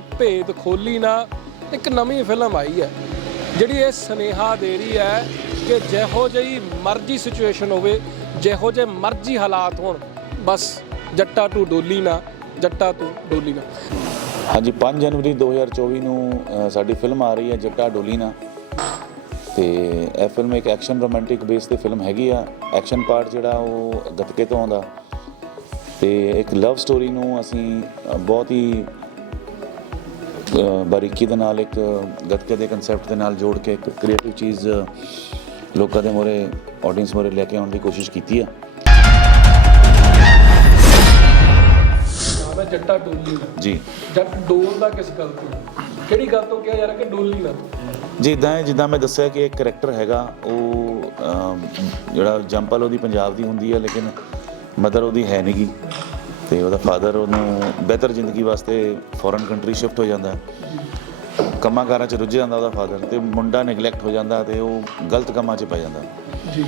ਭੇਦ ਖੋਲੀ ਨਾ ਇੱਕ ਨਵੀਂ ਫਿਲਮ ਆਈ ਹੈ ਜਿਹੜੀ ਇਹ ਸੁਨੇਹਾ ਦੇ ਰਹੀ ਹੈ ਕਿ ਜਿਹੋ ਜਿਹੀ ਮਰਜ਼ੀ ਸਿਚੁਏਸ਼ਨ ਹੋਵੇ ਜਿਹੋ ਜਿਹੇ ਮਰਜ਼ੀ ਹਾਲਾਤ ਹੋਣ ਬਸ ਜੱਟਾ ਟੂ ਡੋਲੀ ਨਾ ਜੱਟਾ ਟੂ ਡੋਲੀ ਨਾ। ਹਾਂਜੀ 5 ਜਨਵਰੀ 2024 ਨੂੰ ਅ, ਸਾਡੀ ਫਿਲਮ ਆ ਰਹੀ ਹੈ ਜੱਟਾ ਡੋਲੀਨਾ ਤੇ ਇਹ ਫਿਲਮ ਇੱਕ ਐਕਸ਼ਨ ਰੋਮਾਂਟਿਕ ਬੇਸ ਤੇ ਫਿਲਮ ਹੈਗੀ ਆ ਐਕਸ਼ਨ ਪਾਰਟ ਜਿਹੜਾ ਉਹ ਗੱਤਕੇ ਤੋਂ ਆਉਂਦਾ। ਤੇ ਇੱਕ ਲਵ ਸਟੋਰੀ ਨੂੰ ਅਸੀਂ ਅ, ਬਹੁਤ ਹੀ ਬਾਰੀਕੀ ਦੇ ਨਾਲ ਇੱਕ ਗੱਤਕੇ ਦੇ ਕਨਸੈਪਟ ਦੇ ਨਾਲ ਜੋੜ ਕੇ ਇੱਕ ਕ੍ਰੀਏਟਿਵ ਚੀਜ਼ ਲੋਕਾਂ ਦੇ ਮੋਰੇ ਆਡੀਅנס ਮੋਰੇ ਲੈ ਕੇ ਆਉਣ ਦੀ ਕੋਸ਼ਿਸ਼ ਕੀਤੀ ਆ। ਹੈ ਜੱਟਾ ਡੋਲੀ ਜੀ। ਜੱਟ ਡੋਲ ਦਾ ਕਿਸ ਗੱਲ ਤੋਂ? ਕਿਹੜੀ ਗੱਲ ਤੋਂ ਕਿਹਾ ਜਾ ਰਿਹਾ ਕਿ ਡੋਲੀ ਨਾ ਜਿੱਦਾਂ ਜਿੱਦਾਂ ਮੈਂ ਦੱਸਿਆ ਕਿ ਇੱਕ ਕਰੈਕਟਰ ਹੈਗਾ ਉਹ ਜਿਹੜਾ ਜੰਪਲ ਉਹਦੀ ਪੰਜਾਬ ਦੀ ਹੁੰਦੀ ਹੈ ਲੇਕਿਨ ਮਦਰ ਉਹਦੀ ਹੈ ਨਹੀਂਗੀ ਤੇ ਉਹਦਾ ਫਾਦਰ ਉਹਨੂੰ ਬਿਹਤਰ ਜ਼ਿੰਦਗੀ ਵਾਸਤੇ ਫੋਰਨ ਕੰਟਰੀ ਸ਼ਿਫਟ ਹੋ ਜਾਂਦਾ ਹੈ ਕੰਮਾਂ ਕਾਰਾਂ 'ਚ ਰੁੱਝ ਜਾਂਦਾ ਉਹਦਾ ਫਾਦਰ ਤੇ ਮੁੰਡਾ ਨੈਗਲੈਕਟ ਹੋ ਜਾਂਦਾ ਤੇ ਉਹ ਗਲਤ ਕੰਮਾਂ 'ਚ ਪੈ ਜਾਂਦਾ ਜੀ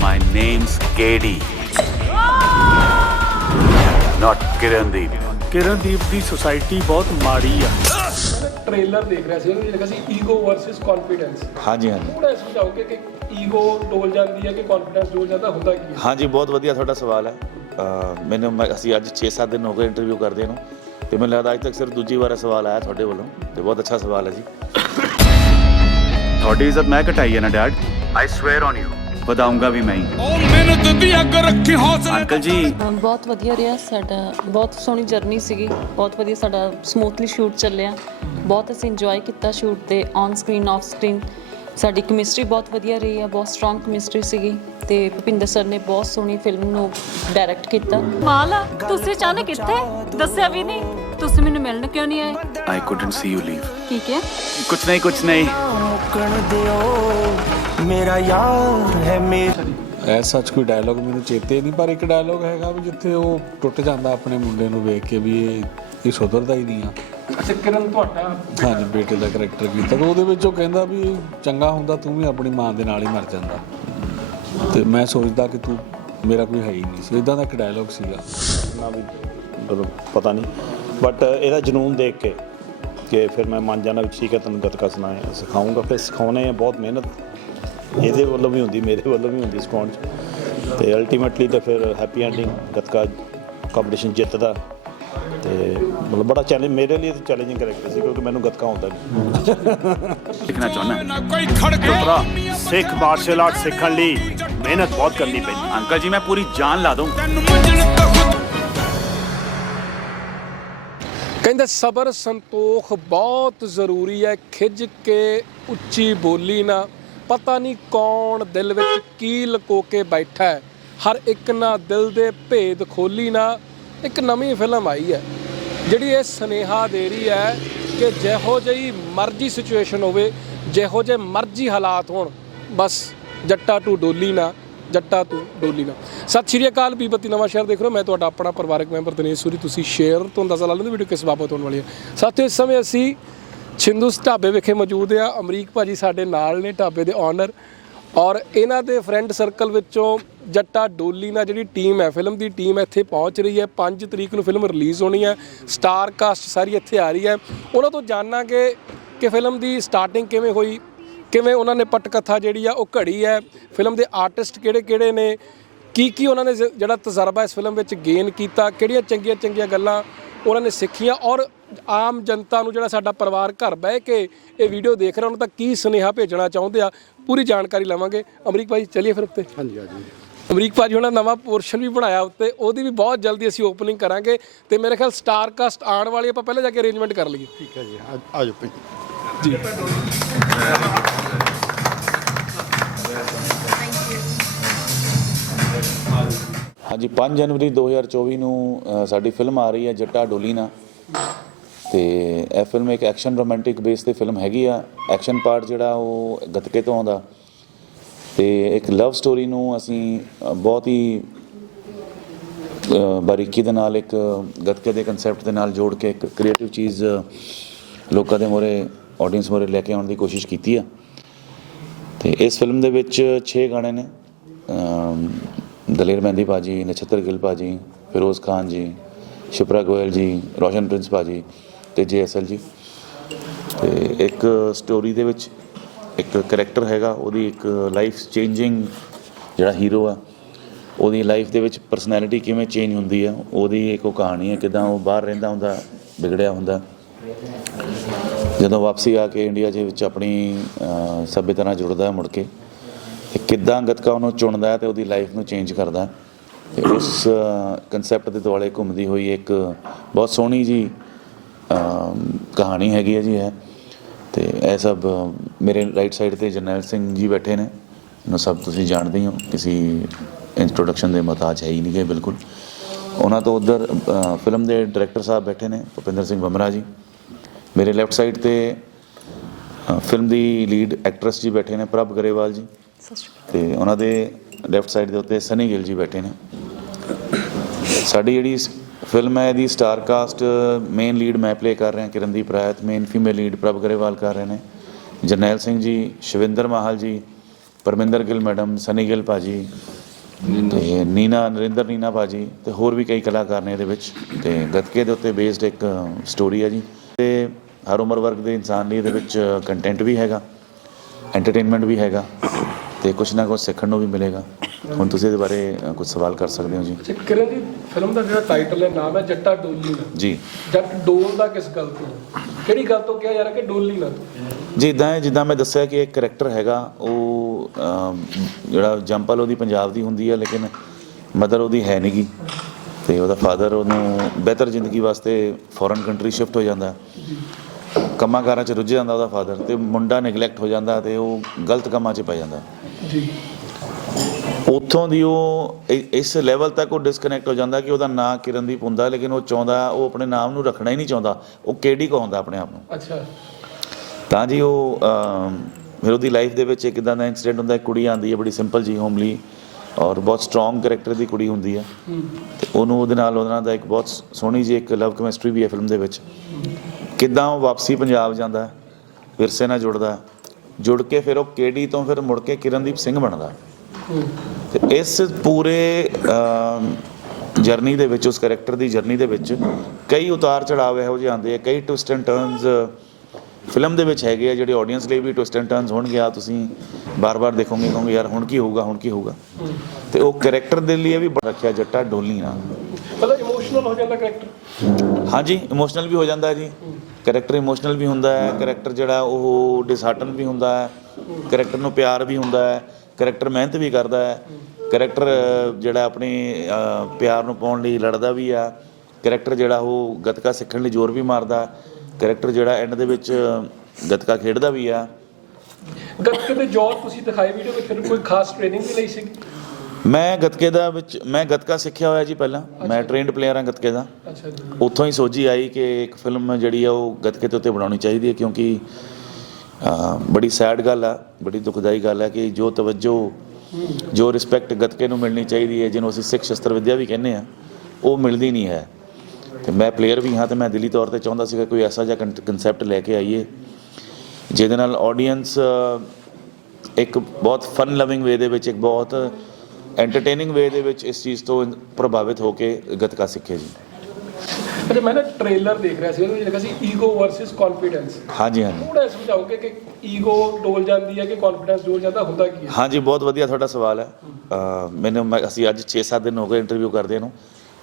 My name's KD. Not Kirandeep. Kirandeep the society ਬਹੁਤ ਮਾੜੀ ਆ ਟ੍ਰੇਲਰ ਦੇਖ ਰਿਹਾ ਸੀ ਵਿੱਚ ਲਿਖਿਆ ਸੀ ਈਗੋ ਵਰਸਸ ਕੌਨਫੀਡੈਂਸ ਹਾਂਜੀ ਹਾਂਜੀ। ਥੋੜਾ ਸਮਝਾਓਗੇ ਕਿ ਈਗੋ ਡੋਲ ਜਾਂਦੀ ਹੈ ਕਿ ਕੌਨਫੀਡੈਂਸ ਡੋਲ ਜਾਂਦਾ ਹੁੰਦਾ ਕੀ ਹੈ? ਹਾਂਜੀ ਬਹੁਤ ਵਧੀਆ ਤੁਹਾਡਾ ਸਵਾਲ ਹੈ। ਮੈਨੂੰ ਅਸੀਂ ਅੱਜ 6-7 ਦਿਨ ਹੋ ਗਏ ਇੰਟਰਵਿਊ ਕਰਦੇ ਨੂੰ ਤੇ ਮੈਨੂੰ ਲੱਗਦਾ ਅੱਜ ਤੱਕ ਸਿਰਫ ਦੂਜੀ ਵਾਰ ਸਵਾਲ ਆਇਆ ਤੁਹਾਡੇ ਵੱਲੋਂ ਤੇ ਬਹੁਤ ਅੱਛਾ ਸਵਾਲ ਹੈ ਜੀ। ਤੁਹਾਡੀ ਇੱਜ਼ਤ ਮੈਂ ਘਟਾਈ ਹੈ ਨਾ dad I swear on you ਵਧਾਉਂਗਾ ਵੀ ਮੈਂ। ਹੀ ਅੰਕਲ ਜੀ। ਅਮ ਬਹੁਤ ਵਧੀਆ ਰਿਹਾ ਸਾਡਾ ਬਹੁਤ ਸੋਹਣੀ ਜਰਨੀ ਸੀਗੀ। ਬਹੁਤ ਵਧੀਆ ਸਾਡਾ ਸਮੂਥਲੀ ਸ਼ੂਟ ਚੱਲਿਆ। ਬਹੁਤ ਅਸੀਂ ਇੰਜੋਏ ਕੀਤਾ ਸ਼ੂਟ ਤੇ ਔਨ ਸਕਰੀਨ ਆਫ ਸਕਰੀਨ ਸਾਡੀ ਕੈਮਿਸਟਰੀ ਬਹੁਤ ਵਧੀਆ ਰਹੀ ਆ ਬਹੁਤ ਸਟਰੋਂਗ ਕੈਮਿਸਟਰੀ ਸੀਗੀ। ਤੇ ਭੁਪਿੰਦਰ ਸਰ ਨੇ ਬਹੁਤ ਸੋਹਣੀ ਫਿਲਮ ਨੂੰ ਡਾਇਰੈਕਟ ਕੀਤਾ। ਮਾਲਾ ਤੁਸੀਂ ਅਚਾਨਕ ਕਿੱਥੇ ਦੱਸਿਆ ਵੀ ਨਹੀਂ। ਤੁਸੀਂ ਮੈਨੂੰ ਮਿਲਣ ਕਿਉਂ ਨਹੀਂ ਆਏ? I couldn't see you leave ਕੀ ਹੈ ਕੁਛ ਨਹੀਂ ਕੁਛ ਨਹੀਂ। ਮੁੱਕਣ ਦਿਓ। ਮੇਰਾ ਯਾਰ ਹੈ ਮੇਰਾ ਐ ਸੱਚ ਕੋਈ ਡਾਇਲੋਗ ਮੈਨੂੰ ਚੇਤੇ ਨਹੀਂ ਪਰ ਇੱਕ ਡਾਇਲੋਗ ਹੈਗਾ ਵੀ ਜਿੱਥੇ ਉਹ ਟੁੱਟ ਜਾਂਦਾ ਆਪਣੇ ਮੁੰਡੇ ਨੂੰ ਵੇਖ ਕੇ ਵੀ ਇਹ ਇਹ ਸੁਧਰਦਾ ਹੀ ਨਹੀਂ ਆ। ਅੱਛਾ ਕਿਰਨ ਤੁਹਾਡਾ? ਹਾਂਜੀ ਬੇਟੇ ਦਾ ਕਰੈਕਟਰ ਕੀਤਾ ਤਾਂ ਉਹਦੇ ਵਿੱਚ ਉਹ ਕਹਿੰਦਾ ਵੀ ਚੰਗਾ ਹੁੰਦਾ ਤੂੰ ਵੀ ਆਪਣੀ ਮਾਂ ਦੇ ਨਾਲ ਹੀ ਮਰ ਜਾਂਦਾ। ਤੇ ਮੈਂ ਸੋਚਦਾ ਕਿ ਤੂੰ ਮੇਰਾ ਕੋਈ ਹੈ ਹੀ ਨਹੀਂ। ਸੀ ਇਦਾਂ ਦਾ ਇੱਕ ਡਾਇਲੋਗ ਸੀਗਾ। ਨਾ ਵੀ ਮਤਲਬ ਪਤਾ ਨਹੀਂ। ਬਟ ਇਹਦਾ ਜਨੂਨ ਦੇਖ ਕੇ ਕਿ ਫਿਰ ਮੈਂ ਮੰਨ ਜਾਣਾ ਵੀ ਠੀਕ ਹੈ ਤੈਨੂੰ ਗੱਤਕਾ ਸਿਖਾਉਂਗਾ ਫਿਰ ਸਿਖਾਉਣੇ ਆ ਬਹੁਤ ਮਿਹਨਤ ਇਹਦੇ ਵੱਲੋਂ ਵੀ ਹੁੰਦੀ ਮੇਰੇ ਵੱਲੋਂ ਵੀ ਹੁੰਦੀ 'ਚ। ਤੇ ਅਲਟੀਮੇਟਲੀ ਤਾਂ ਫਿਰ ਹੈਪੀ ਐਂਡਿੰਗ ਗੱਤਕਾ ਕੰਪੀਟੀਸ਼ਨ ਜਿੱਤਦਾ। ਤੇ ਮਤਲਬ ਬੜਾ ਚੈਲੰਜ ਮੇਰੇ ਲਈ ਤਾਂ ਚੈਲੰਜਿੰਗ ਕਰੈਕਟਰ ਸੀ ਕਿਉਂਕਿ ਮੈਨੂੰ ਗੱਤਕਾ ਆਉਂਦਾ ਨਹੀਂ ਸਿੱਖਣਾ ਚਾਹੁੰਦਾ। ਸਿੱਖ ਮਾਰਸ਼ਲ ਆਰਟ ਸਿੱਖਣ ਲਈ ਮਿਹਨਤ ਬਹੁਤ ਕਰਨੀ ਪੈਂਦੀ। ਅੰਕਲ ਜੀ ਮੈਂ ਪੂਰੀ ਜਾਨ ਲਾ ਦੂੰ ਕਹਿੰਦੇ ਸਬਰ ਸੰਤੋਖ ਬਹੁਤ ਜ਼ਰੂਰੀ ਹੈ ਖਿੱਚ ਕੇ ਉੱਚੀ ਬੋਲੀ ਨਾ ਪਤਾ ਨਹੀਂ ਕੌਣ ਦਿਲ ਵਿੱਚ ਕੀ ਲਕੋ ਕੇ ਬੈਠਾ ਹੈ। ਹਰ ਇੱਕ ਨਾ ਦਿਲ ਦੇ ਭੇਦ ਖੋਲੀ ਨਾ, ਇੱਕ ਨਵੀਂ ਫਿਲਮ ਆਈ ਹੈ, ਜਿਹੜੀ ਇਹ ਸੁਨੇਹਾ ਦੇ ਰਹੀ ਹੈ ਕਿ ਜਿਹੋ ਜਿਹੀ ਮਰਜ਼ੀ ਸਿਚੁਏਸ਼ਨ ਹੋਵੇ, ਜਿਹੋ ਜਿਹੇ ਮਰਜ਼ੀ ਹਾਲਾਤ ਹੋਣ, ਬਸ ਜੱਟਾ ਟੂ ਡੋਲੀ ਨਾ, ਜੱਟਾ ਤੂੰ ਡੋਲੀ ਨਾ। ਸਤਿ ਸ਼੍ਰੀ ਅਕਾਲ, ਬੀਬਤੀ ਨਵਾਂ ਸ਼ਹਿਰ ਦੇਖ ਰਹੇ ਹੋ, ਮੈਂ ਤੁਹਾਡਾ ਆਪਣਾ ਪਰਿਵਾਰਕ ਮੈਂਬਰ ਦਿਨੇਸ਼ ਸੂਰੀ, ਤੁਸੀਂ ਸ਼ੇਅਰ ਤੋਂ ਅੰਦਾਜ਼ਾ ਲਾ ਲੈਂਦੇ ਵੀਡੀਓ ਕਿਸ ਬਾਬਤ ਹੋਣ ਵਾਲੀ ਹੈ। ਸਾਥੀਓ, ਇਸ ਸਮੇਂ ਅਸੀਂ ਛਿੰਦੂਸ ਢਾਬੇ ਵਿਖੇ ਮੌਜੂਦ ਆ। ਅਮਰੀਕ ਭਾਜੀ ਸਾਡੇ ਨਾਲ ਨੇ ਢਾਬੇ ਦੇ ਓਨਰ ਔਰ ਇਹਨਾਂ ਦੇ ਫਰੈਂਡ ਸਰਕਲ ਵਿੱਚੋਂ ਜੱਟਾ ਡੋਲੀ ਨਾਲ ਜਿਹੜੀ ਟੀਮ ਹੈ ਫਿਲਮ ਦੀ ਟੀਮ ਇੱਥੇ ਪਹੁੰਚ ਰਹੀ ਹੈ। 5 ਤਰੀਕ ਨੂੰ ਫਿਲਮ ਰਿਲੀਜ਼ ਹੋਣੀ ਹੈ। ਸਟਾਰ ਕਾਸਟ ਸਾਰੀ ਇੱਥੇ ਆ ਰਹੀ ਹੈ। ਉਹਨਾਂ ਤੋਂ ਜਾਣਾਂਗੇ ਕਿ ਫਿਲਮ ਦੀ ਸਟਾਰਟਿੰਗ ਕਿਵੇਂ ਹੋਈ, ਕਿਵੇਂ ਉਹਨਾਂ ਨੇ ਪਟਕਥਾ ਜਿਹੜੀ ਆ ਉਹ ਘੜੀ ਹੈ। ਫਿਲਮ ਦੇ ਆਰਟਿਸਟ ਕਿਹੜੇ ਕਿਹੜੇ ਨੇ ਕੀ ਕੀ ਉਹਨਾਂ ਨੇ ਜਿਹੜਾ ਤਜਰਬਾ ਇਸ ਫਿਲਮ ਵਿੱਚ ਗੇਨ ਕੀਤਾ, ਕਿਹੜੀਆਂ ਚੰਗੀਆਂ ਚੰਗੀਆਂ ਗੱਲਾਂ ਉਹਨਾਂ ਨੇ ਸਿੱਖੀਆਂ ਔਰ ਆਮ ਜਨਤਾ ਨੂੰ ਜਿਹੜਾ ਸਾਡਾ ਪਰਿਵਾਰ ਘਰ ਬਹਿ ਕੇ ਇਹ ਵੀਡੀਓ ਦੇਖ ਰਿਹਾ ਉਹਨਾਂ ਤੱਕ ਕੀ ਸੁਨੇਹਾ ਭੇਜਣਾ ਚਾਹੁੰਦੇ ਆ ਪੂਰੀ ਜਾਣਕਾਰੀ ਲਵਾਂਗੇ। ਅਮਰੀਕ ਭਾਈ ਚਲਿਏ ਫਿਰ ਉੱਤੇ। ਹਾਂਜੀ ਹਾਂਜੀ। ਅਮਰੀਕ ਭਾਜੀ ਉਹਨਾਂ ਨਵਾਂ ਪੋਰਸ਼ਨ ਵੀ ਬਣਾਇਆ ਉੱਤੇ ਉਹਦੀ ਵੀ ਬਹੁਤ ਜਲਦੀ ਅਸੀਂ ਓਪਨਿੰਗ ਕਰਾਂਗੇ ਤੇ ਮੇਰੇ ਖਿਆਲ ਸਟਾਰ ਕਾਸਟ ਆਉਣ ਵਾਲੀ ਆਪਾਂ ਪਹਿਲਾਂ ਜਾ ਕੇ ਅਰੇਂਜਮੈਂਟ ਕਰ ਲਈਏ। ਠੀਕ ਹੈ ਜੀ ਆ ਜਾਓ ਜੀ। ਹਾਂਜੀ 5 ਜਨਵਰੀ 2024 ਨੂੰ ਸਾਡੀ ਫਿਲਮ ਆ ਰਹੀ ਹੈ ਜੱਟਾ ਡੋਲੀਨਾ। ਤੇ ਇਹ ਫਿਲਮ ਇੱਕ ਐਕਸ਼ਨ ਰੋਮਾਂਟਿਕ ਬੇਸ ਤੇ ਫਿਲਮ ਹੈਗੀ ਆ। ਐਕਸ਼ਨ ਪਾਰਟ ਜਿਹੜਾ ਉਹ ਗੱਤਕੇ ਤੋਂ ਆਉਂਦਾ। ਤੇ ਇੱਕ ਲਵ ਸਟੋਰੀ ਨੂੰ ਅਸੀਂ ਬਹੁਤ ਹੀ ਬਾਰੀਕੀ ਦੇ ਨਾਲ ਇੱਕ ਗੱਤਕੇ ਦੇ ਕਨਸੈਪਟ ਦੇ ਨਾਲ ਜੋੜ ਕੇ ਇੱਕ ਕ੍ਰੀਏਟਿਵ ਚੀਜ਼ ਲੋਕਾਂ ਦੇ ਮੋਰੇ ਆਡੀਅנס ਮੋਰੇ ਲੈ ਕੇ ਆਉਣ ਦੀ ਕੋਸ਼ਿਸ਼ ਕੀਤੀ ਆ। ਤੇ ਇਸ ਫਿਲਮ ਦੇ ਵਿੱਚ 6 ਗਾਣੇ ਨੇ। ਦਲੇਰ ਮਹਿੰਦੀ ਭਾਜੀ ਨਛੱਤਰ ਗਿੱਲ ਭਾਜੀ ਫਿਰੋਜ਼ ਖਾਨ ਜੀ ਸ਼ਿਪਰਾ ਗੋਇਲ ਜੀ ਰੋਸ਼ਨ ਪ੍ਰਿੰਸ ਭਾਜੀ ਤੇ ਜੇਐਸਐਲ ਜੀ। ਤੇ ਇੱਕ ਸਟੋਰੀ ਦੇ ਵਿੱਚ ਇੱਕ ਕੈਰੈਕਟਰ ਹੈਗਾ ਉਹਦੀ ਇੱਕ ਲਾਈਫ ਚੇਂਜਿੰਗ ਜਿਹੜਾ ਹੀਰੋ ਆ ਉਹਦੀ ਲਾਈਫ ਦੇ ਵਿੱਚ ਪਰਸਨੈਲਿਟੀ ਕਿਵੇਂ ਚੇਂਜ ਹੁੰਦੀ ਆ ਉਹਦੀ ਇੱਕ ਉਹ ਕਹਾਣੀ ਹੈ ਕਿਦਾਂ ਉਹ ਬਾਹਰ ਰਹਿੰਦਾ ਹੁੰਦਾ ਵਿਗੜਿਆ ਹੁੰਦਾ। ਜਦੋਂ ਵਾਪਸੀ ਆ ਕੇ ਇੰਡੀਆ ਦੇ ਵਿੱਚ ਆਪਣੀ ਅਹ, ਸਭਿਅਤਾ ਨਾਲ ਜੁੜਦਾ ਮੁੜ ਕੇ ਤੇ ਕਿੱਦਾਂ ਗੱਤਕਾ ਉਹਨੂੰ ਚੁਣਦਾ ਹੈ ਤੇ ਉਹਦੀ ਲਾਈਫ ਨੂੰ ਚੇਂਜ ਕਰਦਾ ਹੈ। ਤੇ ਉਸ ਕਨਸੈਪਟ ਦੇ ਦੁਆਲੇ ਘੁੰਮਦੀ ਹੋਈ ਇੱਕ ਬਹੁਤ ਸੋਹਣੀ ਜੀ ਕਹਾਣੀ ਹੈਗੀ ਹੈ ਜੀ ਇਹ। ਤੇ ਇਹ ਸਭ ਮੇਰੇ ਰਾਈਟ ਸਾਈਡ ਤੇ ਜਰਨੈਲ ਸਿੰਘ ਜੀ ਬੈਠੇ ਨੇ। ਇਹਨੂੰ ਸਭ ਤੁਸੀਂ ਜਾਣਦੇ ਹੀ ਹੋ, ਕਿਸੇ ਇੰਟਰੋਡਕਸ਼ਨ ਦੇ ਮਤਾਜ ਹੈ ਹੀ ਨਹੀਂ ਗੇ, ਬਿਲਕੁਲ। ਉਹਨਾਂ ਤੋਂ ਉਧਰ ਫਿਲਮ ਦੇ ਡਾਇਰੈਕਟਰ ਸਾਹਿਬ ਬੈਠੇ ਨੇ, ਭੁਪਿੰਦਰ ਸਿੰਘ ਬਮਰਾ ਜੀ। ਮੇਰੇ ਲੈਫਟ ਸਾਈਡ ਤੇ ਫਿਲਮ ਦੀ ਲੀਡ ਐਕਟਰੈਸ ਜੀ ਬੈਠੇ ਨੇ, ਪ੍ਰਭ ਗਰੇਵਾਲ ਜੀ। ਤੇ ਉਹਨਾਂ ਦੇ ਲੈਫਟ ਸਾਈਡ ਦੇ ਉੱਤੇ ਸਨੀ ਗਿੱਲ ਜੀ ਬੈਠੇ ਨੇ। ਸਾਡੀ ਜਿਹੜੀ ਫਿਲਮ ਹੈ ਇਹਦੀ ਸਟਾਰ ਕਾਸਟ ਮੇਨ ਲੀਡ ਮੈਂ ਪਲੇ ਕਰ ਰਿਹਾ Kirandeep Rait main female lead Prabh Grewal ਕਰ ਰਹੇ ਨੇ। ਜਰਨੈਲ ਸਿੰਘ ਜੀ ਸ਼ਿਵਿੰਦਰ ਮਾਹਲ ਜੀ ਪਰਮਿੰਦਰ ਗਿੱਲ ਮੈਡਮ ਸਨੀ ਗਿੱਲ ਭਾਜੀ ਤੇ ਨੀਨਾ ਨਰਿੰਦਰ ਨੀਨਾ ਭਾਜੀ ਤੇ ਹੋਰ ਵੀ ਕਈ ਕਲਾਕਾਰ ਨੇ ਇਹਦੇ ਵਿੱਚ। ਤੇ ਗੱਤਕੇ ਦੇ ਉੱਤੇ ਬੇਸਡ ਇੱਕ ਸਟੋਰੀ ਹੈ ਜੀ। ਤੇ ਹਰ ਉਮਰ ਵਰਗ ਦੇ ਇਨਸਾਨ ਲਈ ਇਹਦੇ ਵਿੱਚ ਕੰਟੈਂਟ ਵੀ ਹੈਗਾ ਐਂਟਰਟੇਨਮੈਂਟ ਵੀ ਹੈਗਾ। ਤੇ ਕੁਝ ਨਾ ਕੁਝ ਸਿੱਖਣ ਨੂੰ ਵੀ ਮਿਲੇਗਾ। ਹੁਣ ਤੁਸੀਂ ਇਹਦੇ ਬਾਰੇ ਕੁਝ ਸਵਾਲ ਕਰ ਸਕਦੇ ਹੋ ਜੀ। ਅੱਛਾ ਕਿਰਨ ਦੀ ਫਿਲਮ ਦਾ ਜਿਹੜਾ ਟਾਈਟਲ ਹੈ ਨਾਮ ਹੈ ਜੱਟਾ ਡੋਲੀ ਨਾ ਜੀ। ਜੱਟ ਡੋਲਦਾ ਕਿਸ ਗੱਲ ਤੋਂ? ਕਿਹੜੀ ਗੱਲ ਤੋਂ ਕਿਹਾ ਜਾ ਰਿਹਾ ਕਿ ਡੋਲੀ ਨਾ ਜੀ ਇਦਾਂ ਹੈ ਜਿੱਦਾਂ ਮੈਂ ਦੱਸਿਆ ਕਿ ਇੱਕ ਕਰੈਕਟਰ ਹੈਗਾ ਉਹ ਜਿਹੜਾ ਜੰਪਲ ਉਹਦੀ ਪੰਜਾਬ ਦੀ ਹੁੰਦੀ ਹੈ ਲੇਕਿਨ ਮਦਰ ਉਹਦੀ ਹੈ ਨਹੀਂਗੀ ਤੇ ਉਹਦਾ ਫਾਦਰ ਉਹਨੂੰ ਬਿਹਤਰ ਜ਼ਿੰਦਗੀ ਵਾਸਤੇ ਫੋਰਨ ਕੰਟਰੀ ਸ਼ਿਫਟ ਹੋ ਜਾਂਦਾ। ਕੰਮਾਂ ਕਾਰਾਂ 'ਚ ਰੁੱਝ ਜਾਂਦਾ ਉਹਦਾ ਫਾਦਰ ਤੇ ਮੁੰਡਾ ਨੈਗਲੈਕਟ ਹੋ ਜਾਂਦਾ ਤੇ ਉਹ ਗਲਤ ਕੰਮਾਂ 'ਚ ਪੈ ਜਾਂਦਾ। ਜੀ। ਉੱਥੋਂ ਦੀ ਉਹ ਇਸ ਲੈਵਲ ਤੱਕ ਉਹ ਡਿਸਕਨੈਕਟ ਹੋ ਜਾਂਦਾ ਕਿ ਉਹਦਾ ਨਾਂ ਕਿਰਨਦੀਪ ਹੁੰਦਾ ਲੇਕਿਨ ਉਹ ਚਾਹੁੰਦਾ ਉਹ ਆਪਣੇ ਨਾਮ ਨੂੰ ਰੱਖਣਾ ਹੀ ਨਹੀਂ ਚਾਹੁੰਦਾ। ਉਹ ਕਿਹੜੀ ਕਹਾਉਂਦਾ ਆਪਣੇ ਆਪ ਨੂੰ। ਅੱਛਾ। ਤਾਂ ਜੀ ਉਹ ਫਿਰ ਉਹਦੀ ਲਾਈਫ ਦੇ ਵਿੱਚ ਇੱਕ ਇਦਾਂ ਦਾ ਇਨਸੀਡੈਂਟ ਹੁੰਦਾ ਇੱਕ ਕੁੜੀ ਆਂਦੀ ਹੈ ਬੜੀ ਸਿੰਪਲ ਜੀ ਹੋਮਲੀ ਔਰ ਬਹੁਤ ਸਟਰੋਂਗ ਕੈਰੈਕਟਰ ਦੀ ਕੁੜੀ ਹੁੰਦੀ ਹੈ ਤੇ ਉਹਨੂੰ ਉਹਦੇ ਨਾਲ ਉਹਨਾਂ ਦਾ ਇੱਕ ਬਹੁਤ ਸੋਹਣੀ ਜੀ ਇੱਕ ਲਵ ਕੈਮਿਸਟਰੀ ਵੀ ਹੈ ਫਿਲਮ ਦੇ ਵਿੱਚ ਕਿੱਦਾਂ ਉਹ ਵਾਪਸੀ ਪੰਜਾਬ ਜਾਂਦਾ ਵਿਰਸੇ ਨਾਲ ਜੁੜਦਾ। ਜੁੜ ਕੇ ਫਿਰ ਉਹ ਕੇਡੀ ਤੋਂ ਫਿਰ ਮੁੜ ਕੇ ਕਿਰਨਦੀਪ ਸਿੰਘ ਬਣਦਾ। ਤੇ ਇਸ ਪੂਰੇ ਜਰਨੀ ਦੇ ਵਿੱਚ ਉਸ ਕੈਰੈਕਟਰ ਦੀ ਜਰਨੀ ਦੇ ਵਿੱਚ ਕਈ ਉਤਾਰ ਚੜਾਵ ਇਹੋ ਜਿਹੇ ਆਉਂਦੇ ਆ ਕਈ ਟਵਿਸਟ ਐਂਡ ਟਰਨਸ ਫਿਲਮ ਦੇ ਵਿੱਚ ਹੈਗੇ ਆ ਜਿਹੜੇ ਆਡੀਅנס ਲਈ ਵੀ ਟਵਿਸਟ ਐਂਡ ਟਰਨਸ ਹੋਣਗੇ ਆ ਤੁਸੀਂ ਬਾਰ-ਬਾਰ ਦੇਖੋਗੇ ਕਹੋਗੇ ਯਾਰ ਹੁਣ ਕੀ ਹੋਊਗਾ ਹੁਣ ਕੀ ਹੋਊਗਾ? ਤੇ ਉਹ ਕੈਰੈਕਟਰ ਦੇ ਲਈ ਵੀ ਬੜਾ ਰੱਖਿਆ ਜੱਟਾ ਡੋਲੀ ਨਾਲ। ਮਤਲਬ ਇਮੋਸ਼ਨਲ ਹੋ ਜਾਂਦਾ ਕਰੈਕਟਰ ਹਾਂਜੀ ਇਮੋਸ਼ਨਲ ਵੀ ਹੋ ਜਾਂਦਾ ਜੀ। ਕੈਰੈਕਟਰ ਇਮੋਸ਼ਨਲ ਵੀ ਹੁੰਦਾ ਹੈ ਕੈਰੈਕਟਰ ਜਿਹੜਾ ਉਹ ਡਿਸਹਾਰਟਨ ਵੀ ਹੁੰਦਾ ਹੈ ਕੈਰੈਕਟਰ ਨੂੰ ਪਿਆਰ ਵੀ ਹੁੰਦਾ ਹੈ ਕੈਰੈਕਟਰ ਮਿਹਨਤ ਵੀ ਕਰਦਾ ਹੈ ਕੈਰੈਕਟਰ ਜਿਹੜਾ ਆਪਣੇ ਪਿਆਰ ਨੂੰ ਪਾਉਣ ਲਈ ਲੜਦਾ ਵੀ ਆ ਕੈਰੈਕਟਰ ਜਿਹੜਾ ਉਹ ਗੱਤਕਾ ਸਿੱਖਣ ਲਈ ਜ਼ੋਰ ਵੀ ਮਾਰਦਾ ਕੈਰੈਕਟਰ ਜਿਹੜਾ ਐਂਡ ਦੇ ਵਿੱਚ ਗੱਤਕਾ ਖੇਡਦਾ ਵੀ ਆ। ਗੱਤਕੇ ਦੇ ਜੋਰ ਤੁਸੀਂ ਦਿਖਾਈ ਵੀਡੀਓ ਵਿੱਚ ਫਿਰ ਕੋਈ ਖਾਸ ਟ੍ਰੇਨਿੰਗ ਵੀ ਲਈ ਸੀ ਮੈਂ ਗੱਤਕੇ ਦਾ ਵਿੱਚ ਮੈਂ ਗੱਤਕਾ ਸਿੱਖਿਆ ਹੋਇਆ ਜੀ ਪਹਿਲਾਂ। ਮੈਂ ਟ੍ਰੇਨਡ ਪਲੇਅਰ ਹਾਂ ਗੱਤਕੇ ਦਾ। ਅੱਛਾ ਜੀ। ਉੱਥੋਂ ਹੀ ਸੋਝੀ ਆਈ ਕਿ ਇੱਕ ਫਿਲਮ ਜਿਹੜੀ ਆ ਉਹ ਗੱਤਕੇ ਦੇ ਉੱਤੇ ਬਣਾਉਣੀ ਚਾਹੀਦੀ ਹੈ ਕਿਉਂਕਿ ਬੜੀ ਸੈਡ ਗੱਲ ਆ ਬੜੀ ਦੁਖਦਾਈ ਗੱਲ ਹੈ ਕਿ ਜੋ ਤਵੱਜੋ ਜੋ ਰਿਸਪੈਕਟ ਗੱਤਕੇ ਨੂੰ ਮਿਲਣੀ ਚਾਹੀਦੀ ਹੈ ਜਿਹਨੂੰ ਅਸੀਂ ਸਿੱਖ ਸ਼ਸਤਰ ਵਿਦਿਆ ਵੀ ਕਹਿੰਦੇ ਆ ਉਹ ਮਿਲਦੀ ਨਹੀਂ ਹੈ। ਤੇ ਮੈਂ ਪਲੇਅਰ ਵੀ ਹਾਂ ਤੇ ਮੈਂ ਦਿਲੀ ਤੌਰ ਤੇ ਚਾਹੁੰਦਾ ਸੀਗਾ ਕੋਈ ਐਸਾ ਜਿਹਾ ਕਨਸੈਪਟ ਲੈ ਕੇ ਆਈਏ ਜਿਹਦੇ ਨਾਲ ਆਡੀਅנס ਇੱਕ ਬਹੁਤ ਫਨ ਲਵਿੰਗ ਵੇ ਦੇ ਵਿੱਚ ਇੱਕ ਬਹੁਤ ਐਂਟਰਟੇਨਿੰਗ ਵੇ ਦੇ ਵਿੱਚ ਇਸ ਚੀਜ਼ ਤੋਂ ਪ੍ਰਭਾਵਿਤ ਹੋ ਕੇ ਗੱਤਕਾ ਸਿੱਖੇ ਜੀ। ਅੱਛਾ ਮੈਂ ਨਾ ਟ੍ਰੇਲਰ ਦੇਖ ਰਿਹਾ ਸੀ ਉਹਦੇ ਵਿੱਚ ਲਿਖਿਆ ਸੀ ਈਗੋ ਵਰਸਸ ਕੌਨਫੀਡੈਂਸ ਹਾਂਜੀ ਹਾਂਜੀ। ਥੋੜਾ ਸਮਝਾਓਗੇ ਕਿ ਈਗੋ ਡੋਲ ਜਾਂਦੀ ਹੈ ਕਿ ਕੌਨਫੀਡੈਂਸ ਡੋਲ ਜਾਂਦਾ ਹੁੰਦਾ ਕੀ ਹੈ? ਹਾਂਜੀ ਬਹੁਤ ਵਧੀਆ ਤੁਹਾਡਾ ਸਵਾਲ ਹੈ। ਮੈਨੂੰ ਅਸੀਂ ਅੱਜ 6-7 ਦਿਨ ਹੋ ਗਏ ਇੰਟਰਵਿਊ ਕਰਦੇ ਨੂੰ।